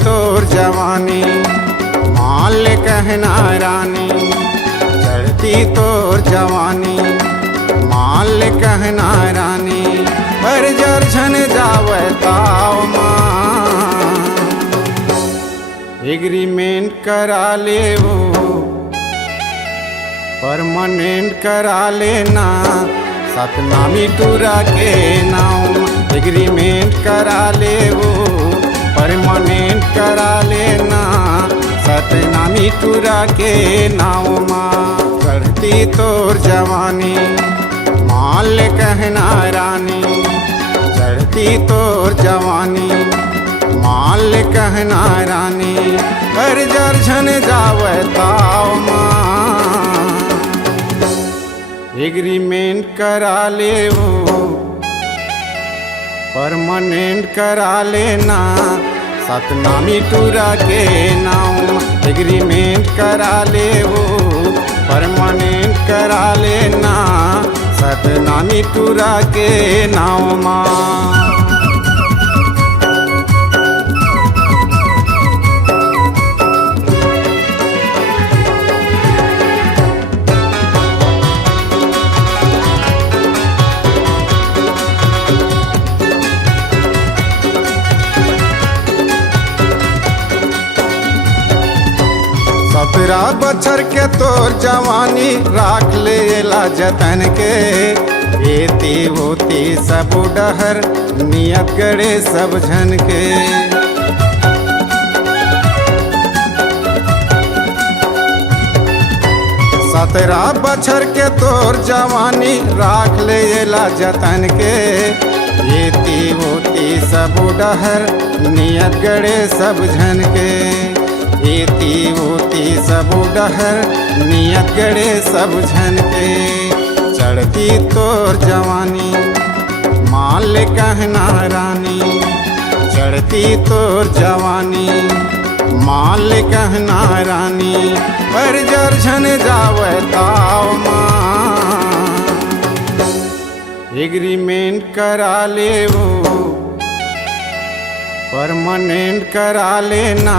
तोर जवानी मान ले कहना रानी, चढ़ती तोर जवानी मान ले कहना रानी, पर जरझन जावे ताव माँ। एग्रीमेंट करा ले वो परमानेंट करा लेना, सतनामी टूरा के नाम। एग्रीमेंट करा ले वो परमानेंट करा लेना, सतनामी टूरा के नाम। चढ़ती तोर जवानी मान ले कहना रानी, चढ़ती तोर जवानी मान ले कहना रानी, पर जरझन जावे ताव माँ। एग्रीमेंट करा ले वो परमानेंट करा लेना, सतनामी टूरा के नाम। एग्रीमेंट करा ले वो परमानेंट करा लेना, सतनामी टूरा के नाम। सत्रह बछर के तोर जवानी राख लेला जतन के, एती होती सब डहर नियत गड़े सब झन के। सत्रह बछर के तोर जवानी राख लेला जतन के, एती होती सब डहर नियत गड़े सब झन के। एती होती सब डहर नियत गड़े सब झन के। चढ़ती तोर जवानी मान ले कहना रानी, चढ़ती तोर जवानी मान ले कहना रानी, पर जरझन जावे ताव माँ। एग्रीमेंट करा ले वो परमानेंट करा लेना,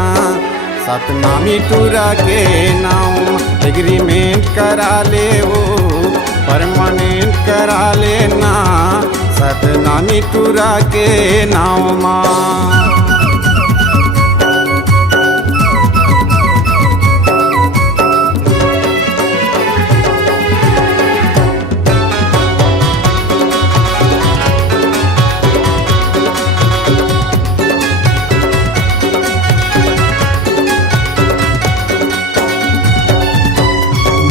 सतनामी टूरा के नाम। एग्रीमेंट करा ले वो परमानेंट करा लेना, सतनामी टूरा के नाम।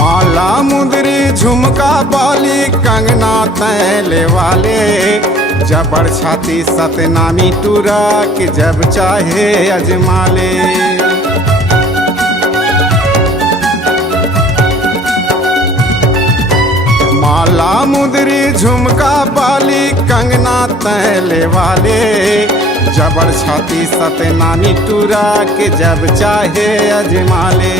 माला मुंदरी झुमका बाली कंगना तैले वाले, जबर छाती सतनामी टूरा के जब चाहे अजमा ले। माला मुंदरी झुमका बाली कंगना तैले वाले, जबर छाती सतनामी टूरा के जब चाहे अजमा ले।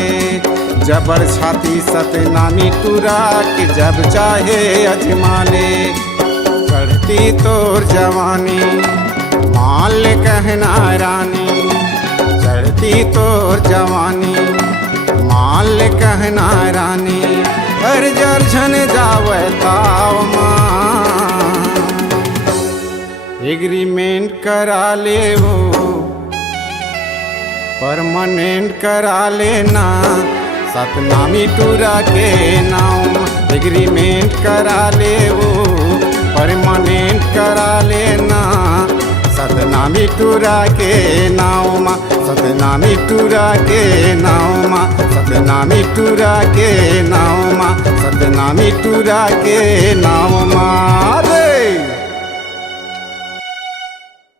जबर छाती सतनामी टूरा के जब चाहे अजमा ले। चढ़ती तोर जवानी मान ले कहना रानी, चढ़ती तोर जवानी मान ले कहना रानी, पर जरझन जावे ताव माँ। एग्रीमेंट करा ले वो परमानेंट करा लेना, सतनामी टूरा के नाम। एग्रीमेंट करा ले वो परमानेंट करा लेना, सतनामी टूरा के नाम। सतनामी टूरा के नाम, सतनामी टूरा के नाम, सतनामी टूरा के नाम।